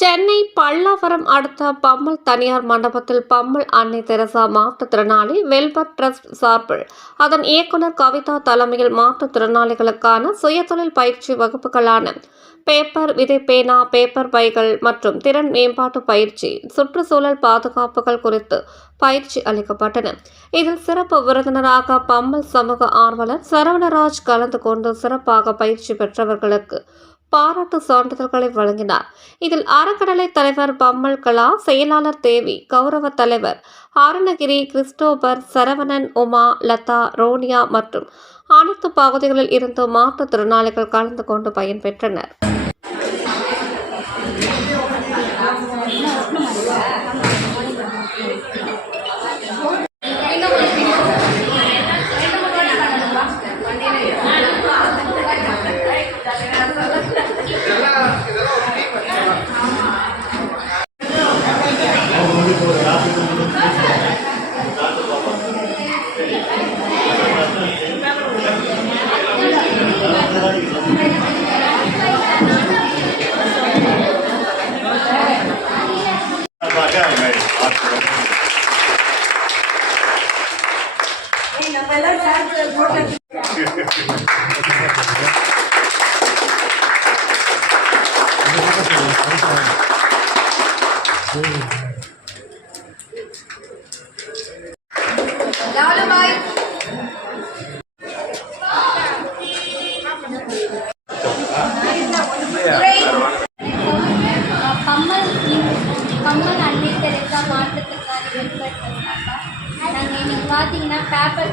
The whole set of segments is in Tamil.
சென்னை பல்லாவரம் அடுத்த பம்மல் தனியார் மண்டபத்தில் பம்மல் அன்னை தெரசா மாற்றுத்திறனாளி வெல்பர் ட்ரஸ்ட் சார்பில் அதன் இயக்குனர் கவிதா தலைமையில் மாற்றுத்திறனாளிகளுக்கான சுயதொழில் பயிற்சி வகுப்புகளான பேப்பர் விதை பேனா பேப்பர் பைகள் மற்றும் திறன் மேம்பாட்டு பயிற்சி சுற்றுச்சூழல் பாதுகாப்புகள் குறித்து பயிற்சி அளிக்கப்பட்டன. இதில் சிறப்பு விருந்தினராக பம்மல் சமூக ஆர்வலர் சரவணராஜ் கலந்து கொண்டு சிறப்பாக பயிற்சி பெற்றவர்களுக்கு பாராட்டு சான்றிதழ்களை வழங்கினார். இதில் அறக்கடலை தலைவர் பம்மல் கலா செயலாளர் தேவி கௌரவ தலைவர் அருணகிரி கிறிஸ்டோபர் சரவணன் உமா லதா ரோனியா மற்றும் அனைத்து பகுதிகளில் இருந்து மாற்றுத்திறனாளிகள் கலந்து கொண்டு பயன்பெற்றனர் சார்பாக அவங்க வாழ்த்துக்கள். நம்ம எல்லாம் சேர்த்து போட்டு லாலுபாய் துரை கம்மல் கம்மல் அன்னை தெரசா மாற்றத்துக்கான வெளிப்படுத்தினாக்கா நாங்கள் இன்னைக்கு பார்த்தீங்கன்னா பேப்பர்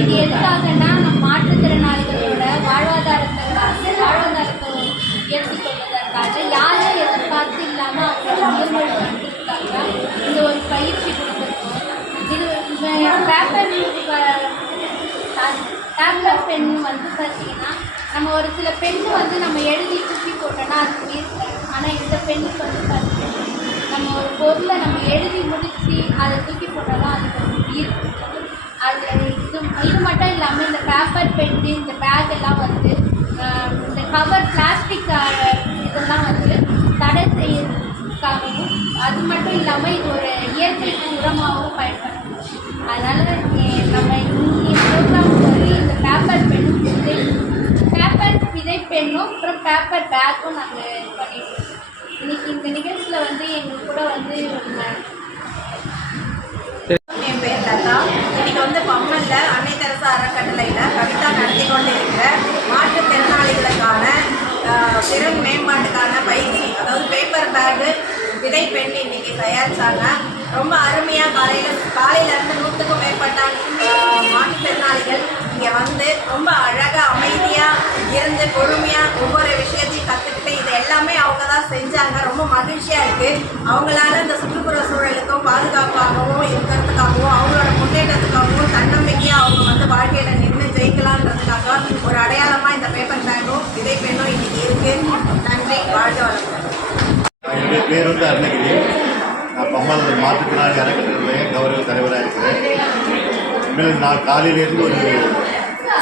இது எதுக்காகனா நம்ம மாற்றுத்திறனாளிகளோட வாழ்வாதாரத்தை வாழ்வாதாரத்தை உயர்த்தி கொள்வதற்காக யாரும் எதிர்பார்த்து இல்லாமல் அவங்கள மேம்படுத்துறதுக்காக இந்த ஒரு பயிற்சி கொடுத்துருக்கோம் இது பேப்பர் டேப்லெட் பெண் வந்து பார்த்தீங்கன்னா நம்ம ஒரு சில பெண் வந்து நம்ம எழுதி தூக்கி போட்டோம்னா அது ஆனால் இந்த பெண்ணுக்கு வந்து பார்த்தீங்கன்னா நம்ம ஒரு பொருளை நம்ம எழுதி முடிச்சு அதை தூக்கி போட்டோம்னா அது அது இது இது மட்டும் இல்லாமல் இந்த பேப்பர் பென்னு இந்த பேக் எல்லாம் வந்து இந்த கவர் பிளாஸ்டிக் இதெல்லாம் வந்து தடை செய்யறதுக்காகவும் அது மட்டும் இல்லாமல் இது ஒரு இயற்கை உரமாகவும் பயன்படுத்தணும் அதனால் நம்ம இந்த வந்து இந்த பேப்பர் பென்னும் விதை பேப்பர் விதை பென்னும் அப்புறம் பேப்பர் பேக்கும் நாங்கள் பண்ணியிருக்கோம் இன்னைக்கு இந்த நிகழ்ச்சியில் வந்து எங்கள் கூட வந்து வந்து அன்னை தெரசா அறக்கட்டளையில் கவிதா நடத்தி கொண்டு இருக்கிற மாற்றுத்திறனாளிகளுக்கான திறன் மேம்பாட்டுக்கான பயிற்சி அதாவது பேப்பர் பேகு விதை பெண் இன்னைக்கு தயாரிச்சாங்க. ரொம்ப அருமையாக காலையில் காலையிலேருந்து நூற்றுக்கும் மேற்பட்ட மாற்றுத்திறனாளிகள் இங்கே வந்து ரொம்ப அழகாக அமைதியாக இருந்து பொறுமையாக ஒவ்வொரு விஷயத்தையும் கற்றுக்கிட்டு இது எல்லாமே அவங்க தான் செஞ்சாங்க. ரொம்ப மகிழ்ச்சியாக இருக்குது அவங்களால இந்த சுற்றுப்புற சூழலுக்கும் பாதுகாப்பாகவும் இருக்கிறதுக்காகவும் அவங்களோட முன்னேற்றத்துக்காகவும் தன்னம்பிக்கையாக அவங்க வந்து வாழ்க்கையில் நின்று ஜெயிக்கலான்றதுக்காக ஒரு அடையாளமாக இந்த பேப்பர் பேக்கும் விதை பெண்ணும் இன்னைக்கு இருக்குது நன்றி வாழ்க வளமுடன் என்னுடைய பேர் வந்து அருணகிரி. நான் பம்மல் மாற்றுத்திறனாளி அறக்கட்டளைய கௌரவ தலைவராக இருக்கிறேன். மேலும் நான் காலையிலேருந்து ஒரு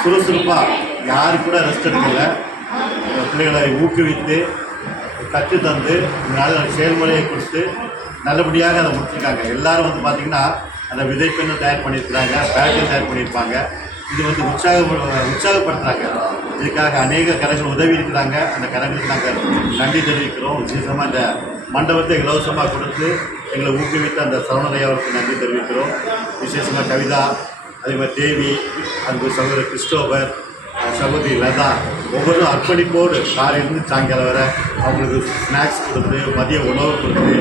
சுறுசுறுப்பாக யாரு கூட ரெஸ்ட் எடுக்கல. பிள்ளைகளை ஊக்குவித்து கற்று தந்து இந்த செயல்முறையை கொடுத்து நல்லபடியாக அதை முடிச்சிருக்காங்க. எல்லாரும் வந்து பார்த்திங்கன்னா அந்த விதைப்பெண்ணை தயார் பண்ணியிருக்கிறாங்க பேக்கும் தயார் பண்ணியிருப்பாங்க. இது வந்து உற்சாக உற்சாகப்படுத்துகிறாங்க இதுக்காக அநேக கரங்கள் உதவி இருக்கிறாங்க. அந்த கரங்களுக்கு நாங்கள் நன்றி தெரிவிக்கிறோம். விசேஷமாக இந்த மண்டபத்தை இலவசமாக கொடுத்து எங்களை ஊக்குவித்த அந்த சரவணையா அவருக்கு நன்றி தெரிவிக்கிறோம். விசேஷமாக கவிதா அதே மாதிரி தேவி அன்பு சகோதரர் கிறிஸ்டோபர் சகோதரி லதா ஒவ்வொரு அர்ப்பணிப்போடு காலையிலிருந்து சாயங்காலம் வரை அவங்களுக்கு ஸ்நாக்ஸ் கொடுத்து மதிய உணவு கொடுத்து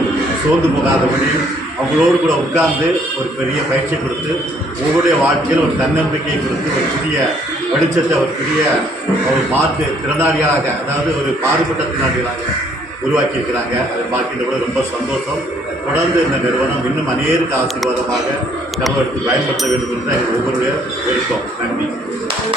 சோர்ந்து போகாதபடி அவங்களோடு கூட உட்கார்ந்து ஒரு பெரிய பயிற்சி கொடுத்து ஒவ்வொருடைய வாழ்க்கையில் ஒரு தன்னம்பிக்கையை கொடுத்து ஒரு புதிய வெளிச்சத்தை ஒரு புதிய ஒரு மாற்று திறனாளியாக அதாவது ஒரு பாடுபட்ட திறனாளிகளாக உருவாக்கி இருக்கிறாங்க அதை பார்க்கின்ற கூட ரொம்ப சந்தோஷம். தொடர்ந்து இந்த நிறுவனம் இன்னும் அநேருக்கு ஆசீர்வாதமாக நம்ம எடுத்து பயன்படுத்த வேண்டும் என்று எங்கள் ஒவ்வொருடைய விருப்பம். நன்றி.